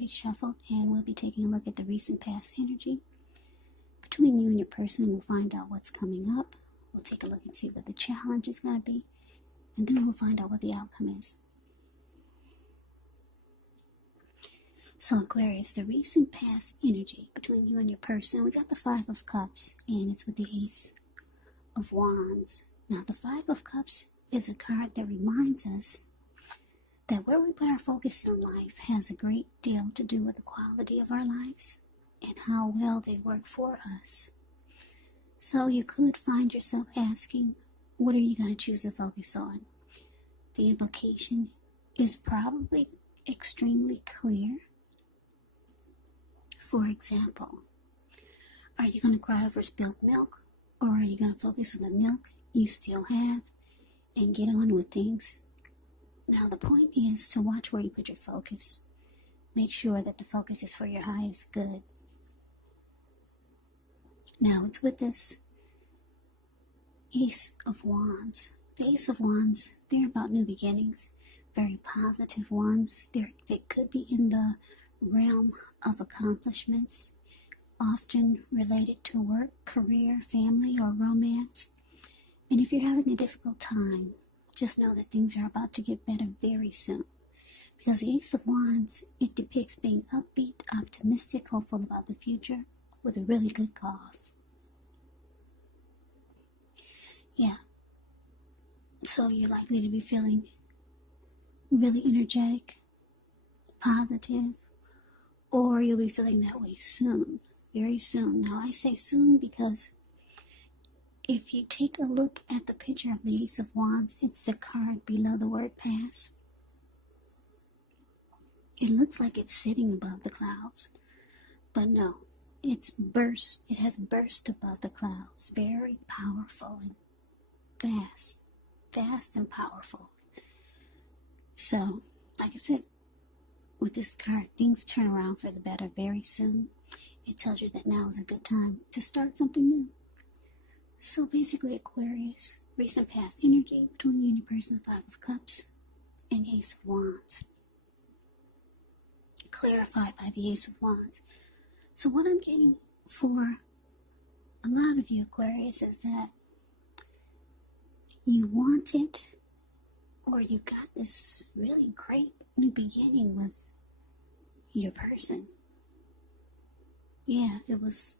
already shuffled, and we'll be taking a look at the recent past energy between you and your person. We'll find out what's coming up. We'll take a look and see what the challenge is going to be, and then we'll find out what the outcome is. So Aquarius, the recent past energy between you and your person, we got the Five of Cups, and it's with the Ace of Wands. Now, the Five of Cups is a card that reminds us that where we put our focus in life has a great deal to do with the quality of our lives and how well they work for us. So you could find yourself asking, what are you going to choose to focus on? The implication is probably extremely clear. For example, are you going to cry over spilled milk, or are you going to focus on the milk you still have and get on with things? Now, the point is to watch where you put your focus. Make sure that the focus is for your highest good. Now, it's with this Ace of Wands. The Ace of Wands, they're about new beginnings, very positive ones. They could be in the realm of accomplishments, often related to work, career, family, or romance. And if you're having a difficult time, just know that things are about to get better very soon. Because the Ace of Wands, it depicts being upbeat, optimistic, hopeful about the future with a really good cause. Yeah. So you're likely to be feeling really energetic, positive, or you'll be feeling that way soon, very soon. Now, I say soon because if you take a look at the picture of the Ace of Wands, it's the card below the word pass. It looks like it's sitting above the clouds, but no, it has burst above the clouds. Very powerful and fast and powerful. So, like I said, with this card, things turn around for the better very soon. It tells you that now is a good time to start something new. So basically, Aquarius, recent past energy between you and your person, Five of Cups and Ace of Wands. Clarified by the Ace of Wands. So what I'm getting for a lot of you, Aquarius, is that you want it, or you got this really great new beginning with your person. Yeah, it was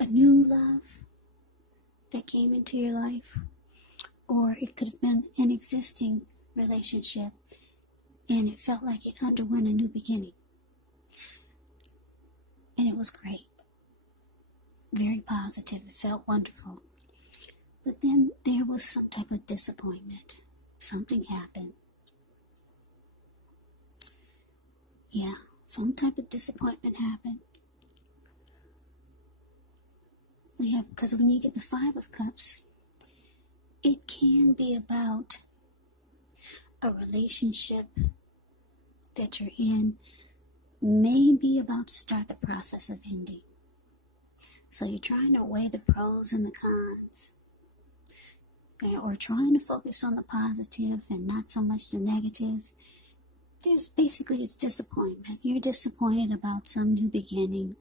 a new love that came into your life, or it could have been an existing relationship and it felt like it underwent a new beginning. And it was great. Very positive. It felt wonderful. But then there was some type of disappointment. Something happened. Yeah, some type of disappointment happened. Yeah, because when you get the Five of Cups, it can be about a relationship that you're in, may be about to start the process of ending. So you're trying to weigh the pros and the cons, or trying to focus on the positive and not so much the negative. It's disappointment. You're disappointed about some new beginning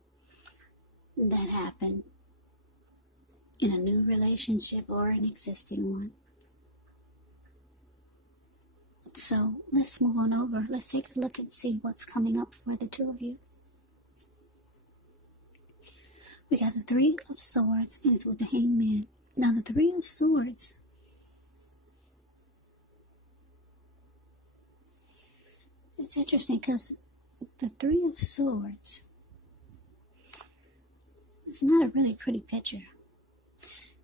that happened in a new relationship or an existing one. So let's move on over. Let's take a look and see what's coming up for the two of you. We got the Three of Swords, and it's with the Hangman. Now, the Three of Swords, it's interesting because the Three of Swords is not a really pretty picture.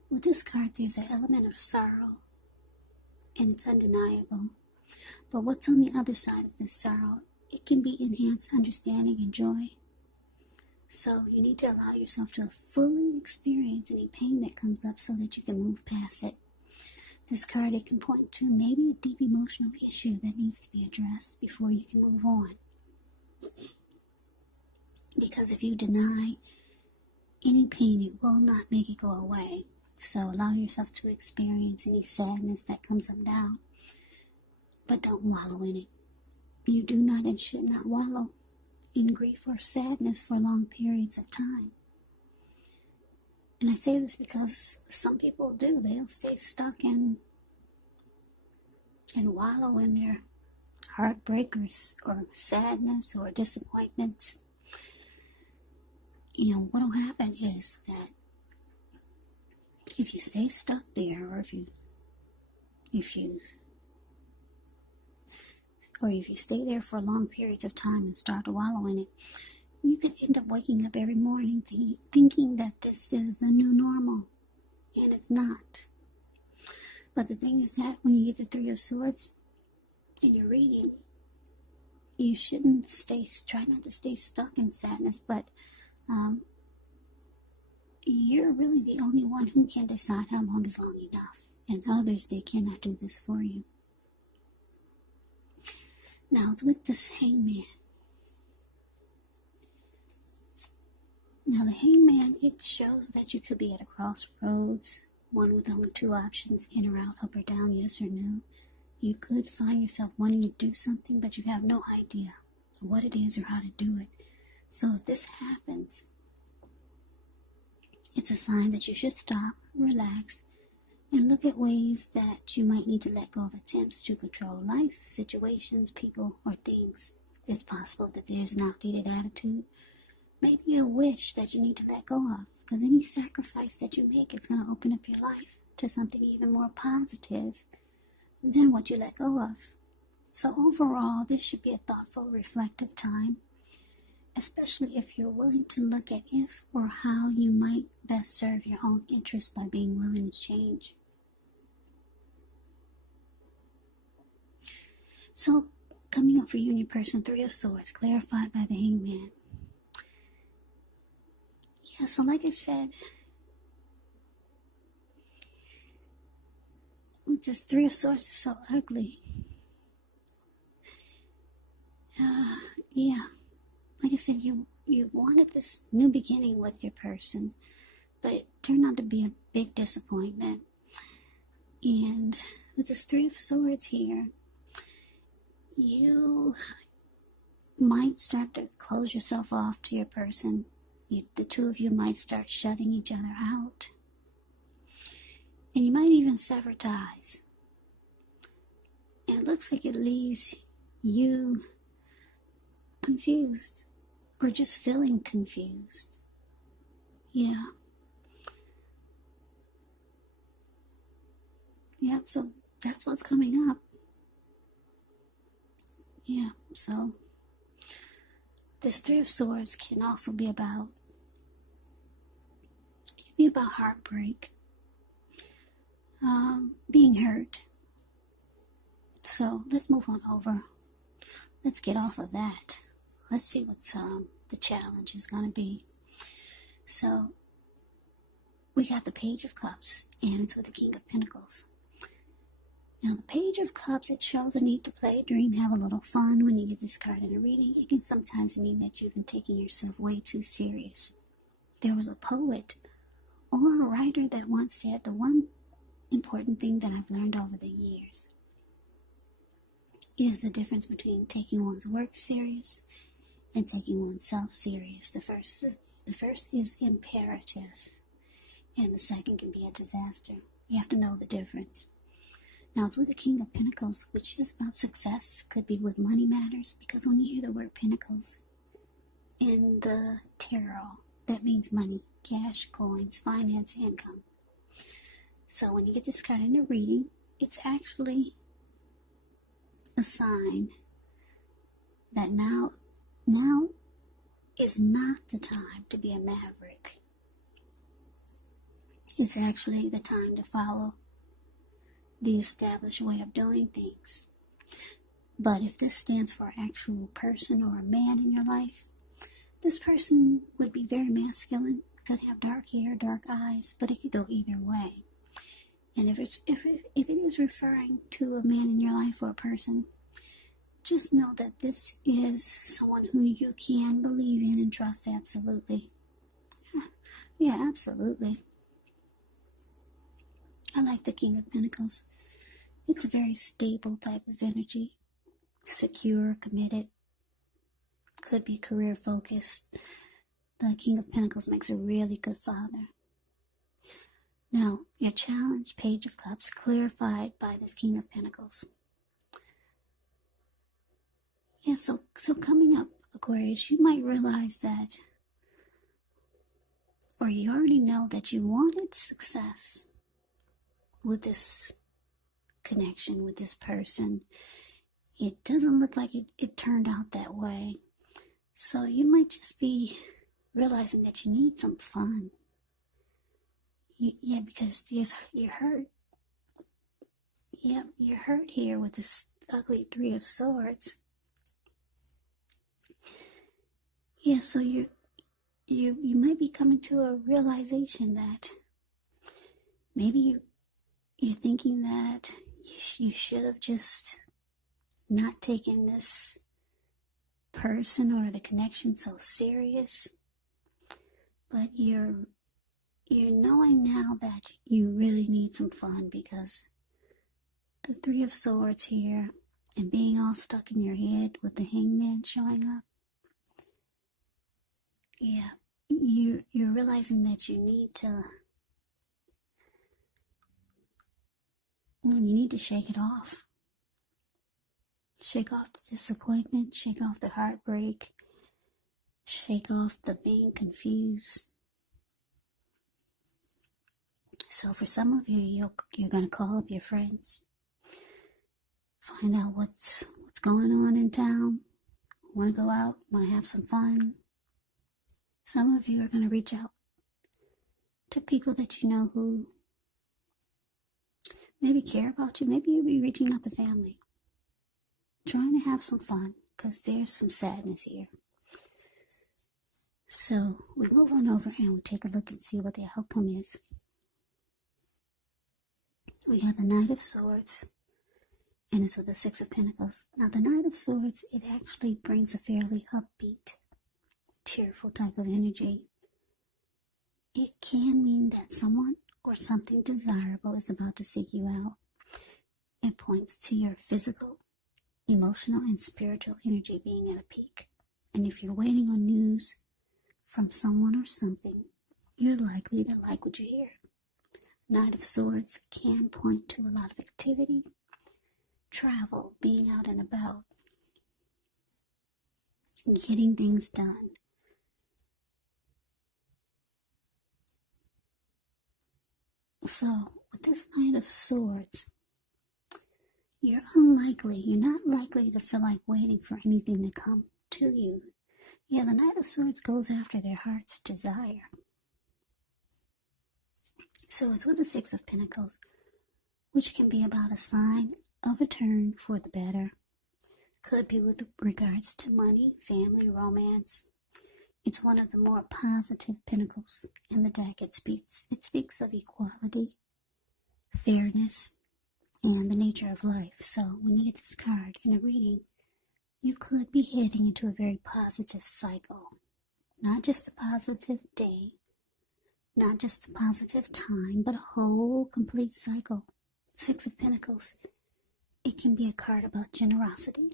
With this card, there's an element of sorrow, and it's undeniable. But what's on the other side of this sorrow? It can be enhanced understanding and joy. So you need to allow yourself to fully experience any pain that comes up so that you can move past it. This card, it can point to maybe a deep emotional issue that needs to be addressed before you can move on. Because if you deny any pain, it will not make it go away. So allow yourself to experience any sadness that comes up down. but don't wallow in it. You do not and should not wallow in grief or sadness for long periods of time. And I say this because some people do. They'll stay stuck and wallow in their heartbreakers or sadness or disappointment. You know, what'll happen is that if you stay stuck there, or if you stay there for long periods of time and start to wallow in it, you could end up waking up every morning thinking that this is the new normal, and it's not. But the thing is that when you get the Three of Swords in your reading, you shouldn't try not to stay stuck in sadness, but you're really the only one who can decide how long is long enough, and others, they cannot do this for you. Now, it's with this Hangman. Now, the Hangman, it shows that you could be at a crossroads, one with only two options, in or out, up or down, yes or no. You could find yourself wanting to do something, but you have no idea what it is or how to do it. So if this happens, it's a sign that you should stop, relax, and look at ways that you might need to let go of attempts to control life, situations, people, or things. It's possible that there's an outdated attitude, maybe a wish that you need to let go of, because any sacrifice that you make is going to open up your life to something even more positive than what you let go of. So overall, this should be a thoughtful, reflective time, especially if you're willing to look at if or how you might best serve your own interests by being willing to change. So, coming up for you and your person, Three of Swords, clarified by the Hangman. Yeah, so like I said, with this Three of Swords is so ugly. Yeah, like I said, you wanted this new beginning with your person, but it turned out to be a big disappointment. And with this Three of Swords here, you might start to close yourself off to your person. The two of you might start shutting each other out. And you might even sever ties. And it looks like it leaves you confused, or just feeling confused. Yeah. Yeah, so that's what's coming up. Yeah, so this Three of Swords can also be about heartbreak, being hurt. So let's move on over. Let's get off of that. Let's see what's the challenge is going to be. So we got the Page of Cups, and it's with the King of Pentacles. Now, the Page of Cups, it shows a need to play, dream, have a little fun. When you get this card in a reading, it can sometimes mean that you've been taking yourself way too serious. There was a poet or a writer that once said, the one important thing that I've learned over the years is the difference between taking one's work serious and taking oneself serious. The first is imperative, and the second can be a disaster. You have to know the difference. Now, it's with the King of Pentacles, which is about success. Could be with money matters, because when you hear the word Pentacles in the tarot, that means money, cash, coins, finance, income. So when you get this card in a reading, it's actually a sign that now is not the time to be a maverick. It's actually the time to follow the established way of doing things. But if this stands for an actual person or a man in your life, this person would be very masculine, could have dark hair, dark eyes, but it could go either way. And if it is referring to a man in your life or a person, just know that this is someone who you can believe in and trust absolutely. Yeah, absolutely. I like the King of Pentacles. It's a very stable type of energy. Secure, committed. Could be career focused. The King of Pentacles makes a really good father. Now, your challenge, Page of Cups, clarified by this King of Pentacles. Yeah, so coming up, Aquarius, you might realize that, or you already know that you wanted success with this connection, with this person. It doesn't look like it turned out that way. So you might just be realizing that you need some fun. Yeah, because you're hurt. Yeah, you're hurt here with this ugly Three of Swords. Yeah, so you might be coming to a realization that maybe you're thinking that you should have just not taken this person or the connection so serious. But you're knowing now that you really need some fun, because the Three of Swords here and being all stuck in your head with the Hangman showing up. Yeah, you're realizing that you need to shake it off. Shake off the disappointment, shake off the heartbreak, shake off the being confused. So for some of you, you're going to call up your friends, find out what's going on in town, want to go out, want to have some fun. Some of you are going to reach out to people that you know who maybe care about you. Maybe you'll be reaching out to family, trying to have some fun, because there's some sadness here. So we move on over and we take a look and see what the outcome is. We have the Knight of Swords, and it's with the Six of Pentacles. Now the Knight of Swords, it actually brings a fairly upbeat, cheerful type of energy. It can mean that someone or something desirable is about to seek you out. It points to your physical, emotional, and spiritual energy being at a peak. And if you're waiting on news from someone or something, you're likely to like what you hear. Knight of Swords can point to a lot of activity, travel, being out and about, getting things done. So, with this Knight of Swords, you're not likely to feel like waiting for anything to come to you. Yeah, the Knight of Swords goes after their heart's desire. So it's with the Six of Pentacles, which can be about a sign of a turn for the better. Could be with regards to money, family, romance. It's one of the more positive pentacles in the deck. It speaks of equality, fairness, and the nature of life. So when you get this card in a reading, you could be heading into a very positive cycle. Not just a positive day, not just a positive time, but a whole complete cycle. Six of Pentacles, it can be a card about generosity,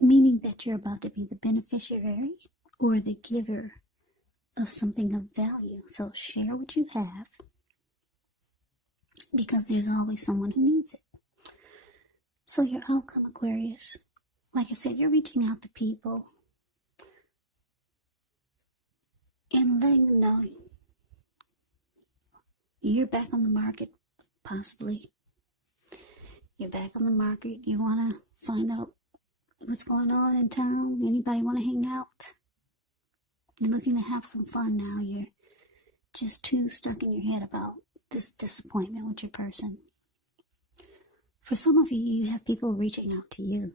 meaning that you're about to be the beneficiary or the giver of something of value. So share what you have, because there's always someone who needs it. So your outcome, Aquarius, like I said, you're reaching out to people and letting them know you're back on the market, possibly. You're back on the market. You want to find out what's going on in town. Anybody want to hang out? You're looking to have some fun now. You're just too stuck in your head about this disappointment with your person. For some of you, you have people reaching out to you.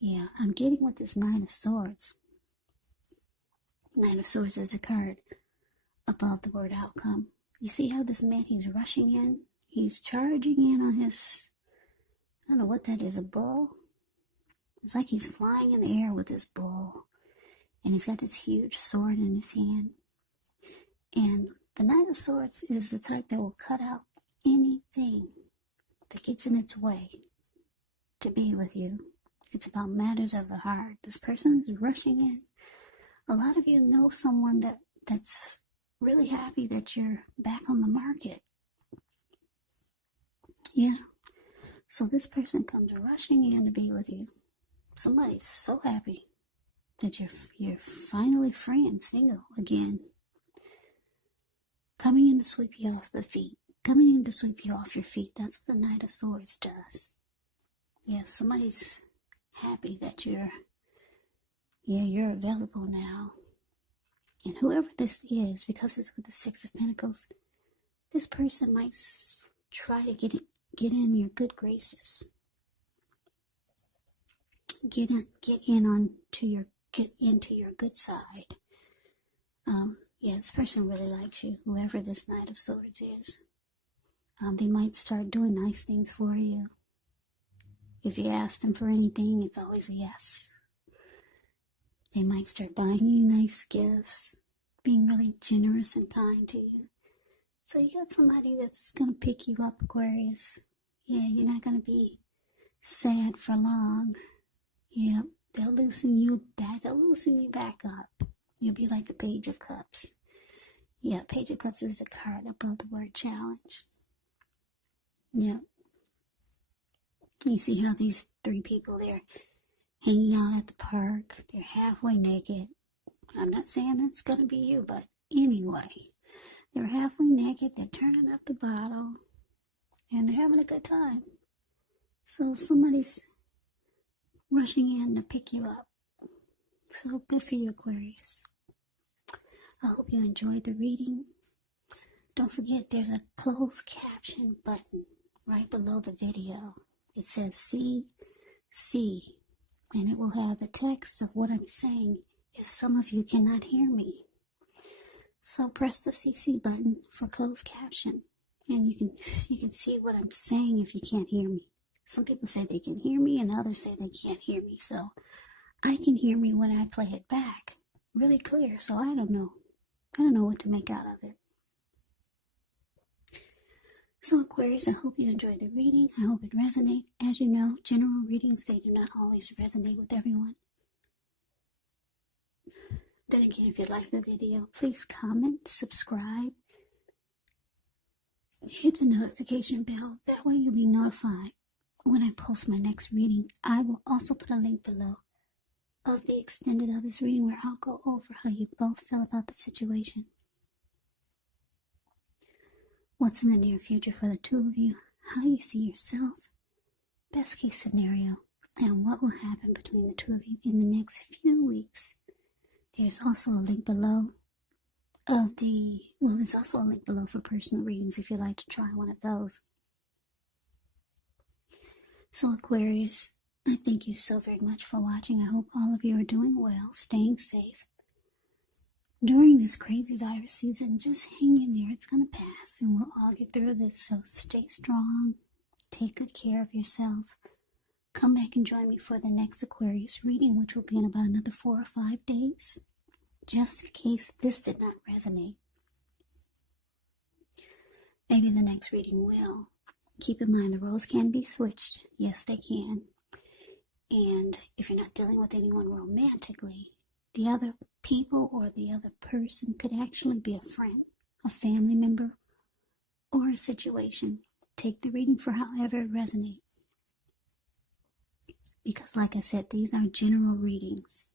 Yeah, I'm getting with this Nine of Swords. Nine of Swords is a card above the word outcome. You see how this man, he's rushing in? He's charging in on his, I don't know what that is, a bull? It's like he's flying in the air with this bull. And he's got this huge sword in his hand. And the Knight of Swords is the type that will cut out anything that gets in its way to be with you. It's about matters of the heart. This person is rushing in. A lot of you know someone that's really happy that you're back on the market. Yeah. So this person comes rushing in to be with you. Somebody's so happy that you're finally free and single again. Coming in to sweep you off the feet. Coming in to sweep you off your feet. That's what the Knight of Swords does. Yeah, somebody's happy that you're available now. And whoever this is, because it's with the Six of Pentacles, this person might try to get in your good graces. Get into your good side. Yeah, this person really likes you, whoever this Knight of Swords is. They might start doing nice things for you. If you ask them for anything, it's always a yes. They might start buying you nice gifts, being really generous and kind to you. So you got somebody that's going to pick you up, Aquarius. Yeah, you're not going to be sad for long. Yeah, they'll loosen you back up. You'll be like the Page of Cups. Yeah, Page of Cups is a card above the word challenge. Yeah. You see how these three people, they're hanging out at the park. They're halfway naked. I'm not saying that's going to be you, but anyway. They're halfway naked. They're turning up the bottle. And they're having a good time. So somebody's rushing in to pick you up. So good for you, Aquarius. I hope you enjoyed the reading. Don't forget there's a closed caption button right below the video. It says CC, and it will have the text of what I'm saying if some of you cannot hear me. So press the CC button for closed caption, and you can see what I'm saying if you can't hear me. Some people say they can hear me, and others say they can't hear me. So I can hear me when I play it back really clear. So I don't know what to make out of it. So Aquarius, I hope you enjoyed the reading. I hope it resonates. As you know, general readings, they do not always resonate with everyone. Then again, if you like the video, please comment, subscribe, hit the notification bell. That way you'll be notified when I post my next reading. I will also put a link below of the extended of this reading where I'll go over how you both feel about the situation. What's in the near future for the two of you, how you see yourself, best case scenario, and what will happen between the two of you in the next few weeks. There's also a link below there's also a link below for personal readings if you'd like to try one of those. So Aquarius, I thank you so very much for watching. I hope all of you are doing well, staying safe. During this crazy virus season, just hang in there. It's going to pass, and we'll all get through this. So stay strong. Take good care of yourself. Come back and join me for the next Aquarius reading, which will be in about another 4 or 5 days, just in case this did not resonate. Maybe the next reading will. Keep in mind, the roles can be switched. Yes, they can. And if you're not dealing with anyone romantically, the other people or the other person could actually be a friend, a family member, or a situation. Take the reading for however it resonates. Because like I said, these are general readings.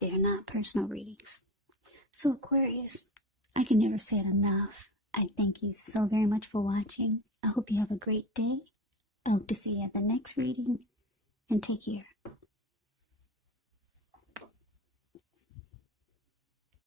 They are not personal readings. So Aquarius, I can never say it enough. I thank you so very much for watching. I hope you have a great day. I hope to see you at the next reading. And take care.